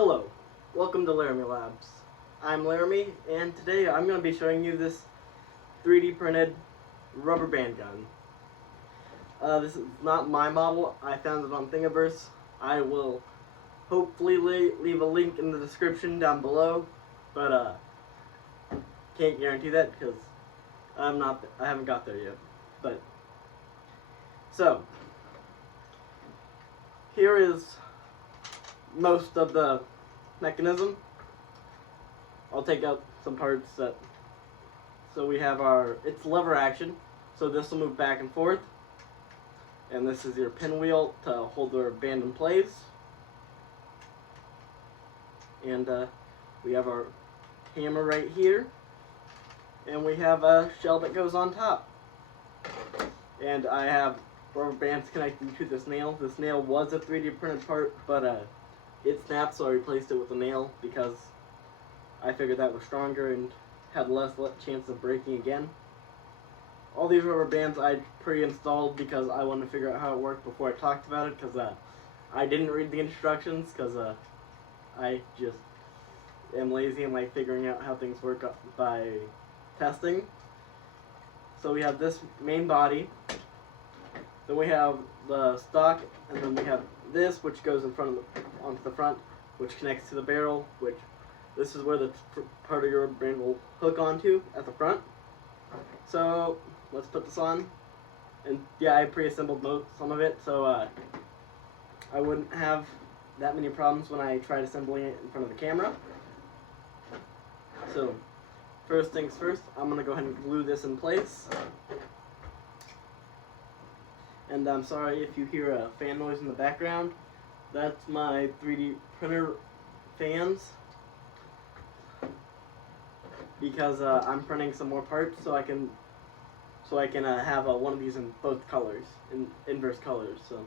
Hello, welcome to Laramie Labs. I'm Laramie, and today I'm going to be showing you this 3D printed rubber band gun. This is not my model. I found it on Thingiverse. I will hopefully leave a link in the description down below, but can't guarantee that because I haven't got there yet. But so here is most of the mechanism. I'll take out some parts that. So we have it's lever action, so this will move back and forth. And this is your pinwheel to hold the band in place. And we have our hammer right here. And we have a shell that goes on top. And I have rubber bands connecting to this nail. This nail was a 3D printed part, but it snapped, so I replaced it with a nail because I figured that was stronger and had less chance of breaking again. All these rubber bands I pre-installed because I wanted to figure out how it worked before I talked about it, because I didn't read the instructions because I just am lazy and like figuring out how things work by testing. So we have this main body, then we have the stock, and then we have this which goes in front of onto the front, which connects to the barrel, which this is where the part of your rubber band will hook onto at the front. So let's put this on. And yeah, I pre-assembled some of it, so I wouldn't have that many problems when I tried assembling it in front of the camera. So first things first, I'm going to go ahead and glue this in place. And I'm sorry if you hear a fan noise in the background. That's my 3D printer fans, because I'm printing some more parts so I can have one of these in both colors, in inverse colors. So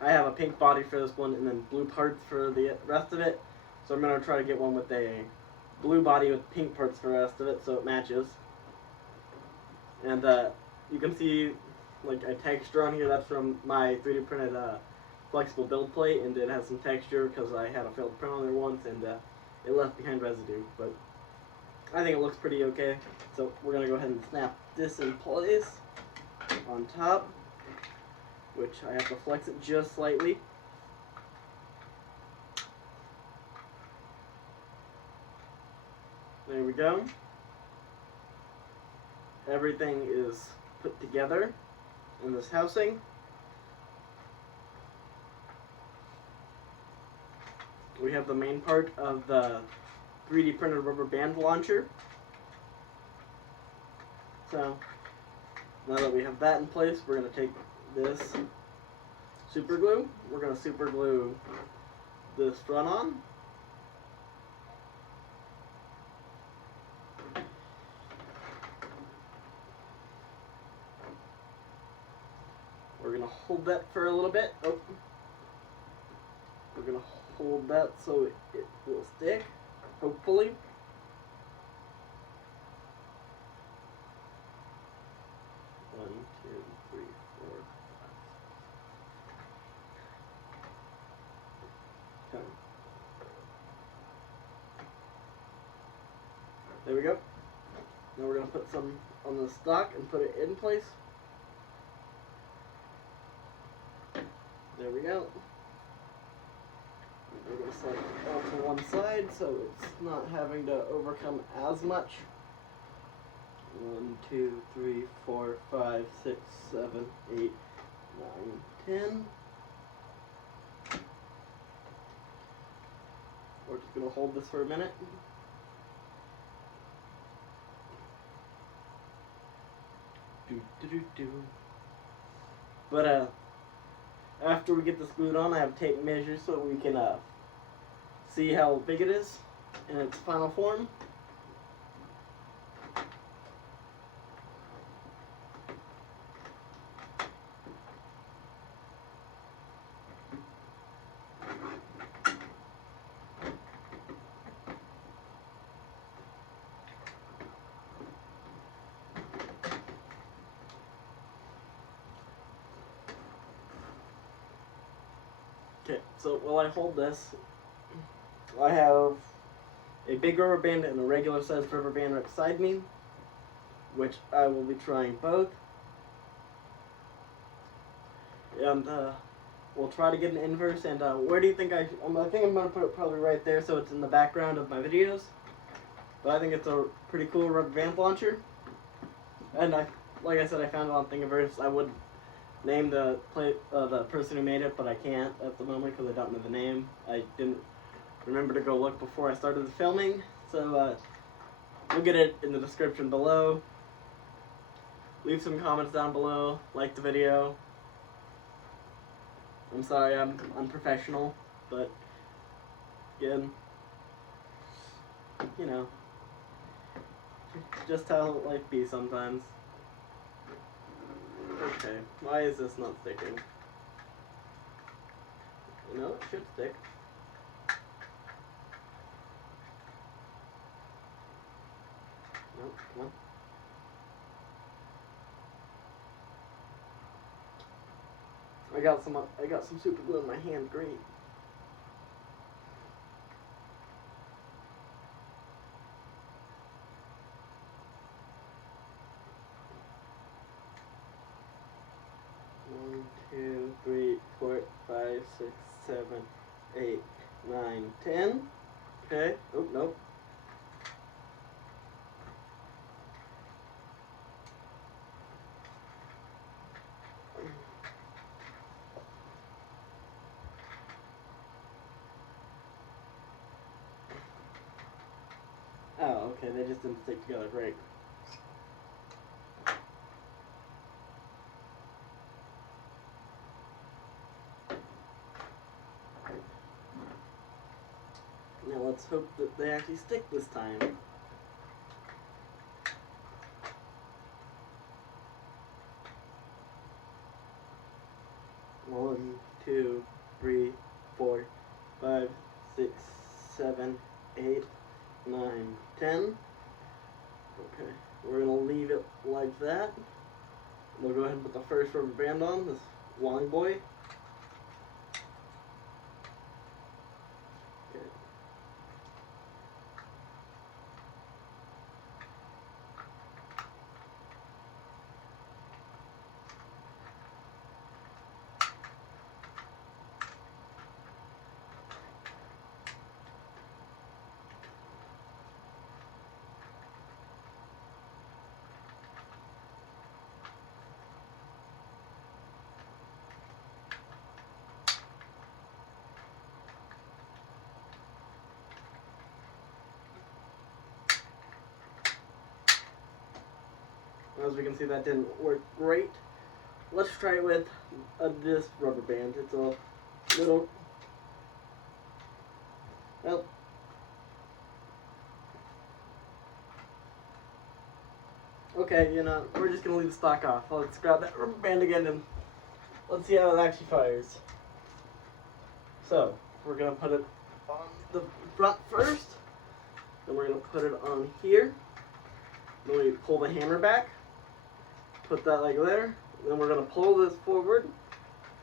I have a pink body for this one and then blue parts for the rest of it. So I'm going to try to get one with a blue body with pink parts for the rest of it so it matches. And you can see like a texture on here. That's from my 3D printed flexible build plate, and it has some texture because I had a failed print on there once and it left behind residue. But I think it looks pretty okay. So we're going to go ahead and snap this in place on top, which I have to flex it just slightly. There we go. Everything is put together in this housing. We have the main part of the 3D printed rubber band launcher. So now that we have that in place, we're going to take this super glue. We're going to super glue this front on. We're going to hold that for a little bit. Oh. We're going to hold that so it will stick, hopefully. One, two, three, four, five. Okay. There we go. Now we're going to put some on the stock and put it in place. There we go. We're going to slide it all to one side so it's not having to overcome as much. 1, 2, 3, 4, 5, 6, 7, 8, 9, 10. We're just going to hold this for a minute. But after we get this glued on, I have tape measures so we can see how big it is in its final form. Okay, so while I hold this, I have a big rubber band and a regular sized rubber band right beside me, which I will be trying both. And we'll try to get an inverse. And where do you think I think I'm going to put it probably right there so it's in the background of my videos. But I think it's a pretty cool rubber band launcher. And like I said, I found it on Thingiverse. I would name the person who made it, but I can't at the moment because I don't know the name. I didn't remember to go look before I started the filming, so we'll get it in the description below. Leave some comments down below, like the video. I'm sorry I'm unprofessional, but again, you know, just how life be sometimes. Okay, why is this not sticking? You know, it should stick. Nope, come on. I got some super glue in my hand, great. One, 2, 3, 4, 5, 6, 7, 8, 9, 10. Okay. Oh, nope. Oh, okay, they just didn't stick together. Great. Now let's hope that they actually stick this time. One, 2, 3, 4, 5, 6, 7, 8, 9, 10. Okay, we're gonna leave it like that. We'll go ahead and put the first rubber band on, this long boy. Okay. As we can see, that didn't work great. Let's try it with this rubber band. It's a little, well, okay, you know, we're just gonna leave the stock off. Let's grab that rubber band again and let's see how it actually fires. So, we're gonna put it on the front first, then we're gonna put it on here. Then we pull the hammer back, put that like there. Then we're gonna pull this forward,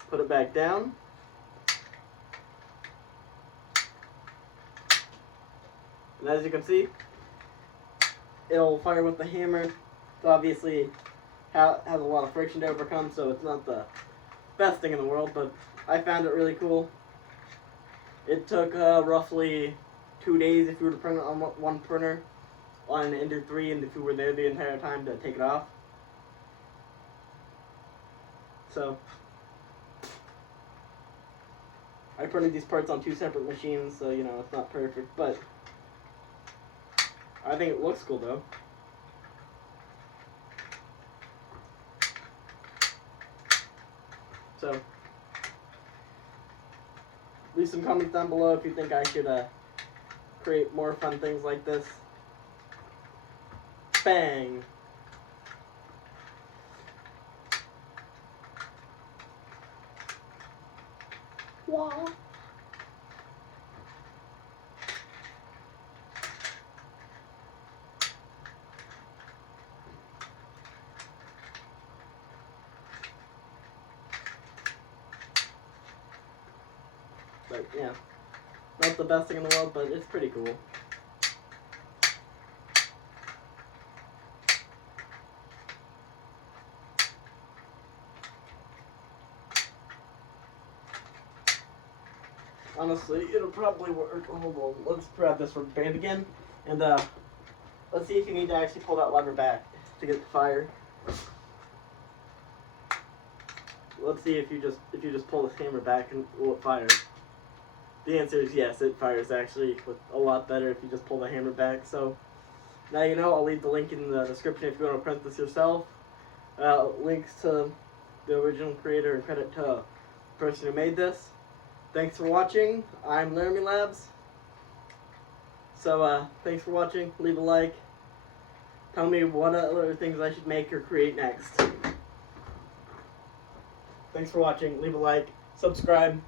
put it back down. And as you can see, it'll fire with the hammer. It's obviously has a lot of friction to overcome, so it's not the best thing in the world, but I found it really cool. It took roughly 2 days if you were to print it on one printer on an Ender 3, and if you were there the entire time to take it off. So, I printed these parts on 2 separate machines, so you know, it's not perfect, but I think it looks cool though. So, leave some comments down below if you think I should create more fun things like this. Bang! Wow. But yeah, Not the best thing in the world, but it's pretty cool. Honestly, it'll probably work. Hold on, let's grab this rubber band again, and let's see if you need to actually pull that lever back to get the fire. Let's see if you just pull this hammer back and will it fire? The answer is yes, it fires actually a lot better if you just pull the hammer back. So now you know. I'll leave the link in the description if you want to print this yourself. Links to the original creator and credit to the person who made this. Thanks for watching. I'm Laramie Labs. So thanks for watching. Leave a like. Tell me what other things I should make or create next. Thanks for watching. Leave a like. Subscribe.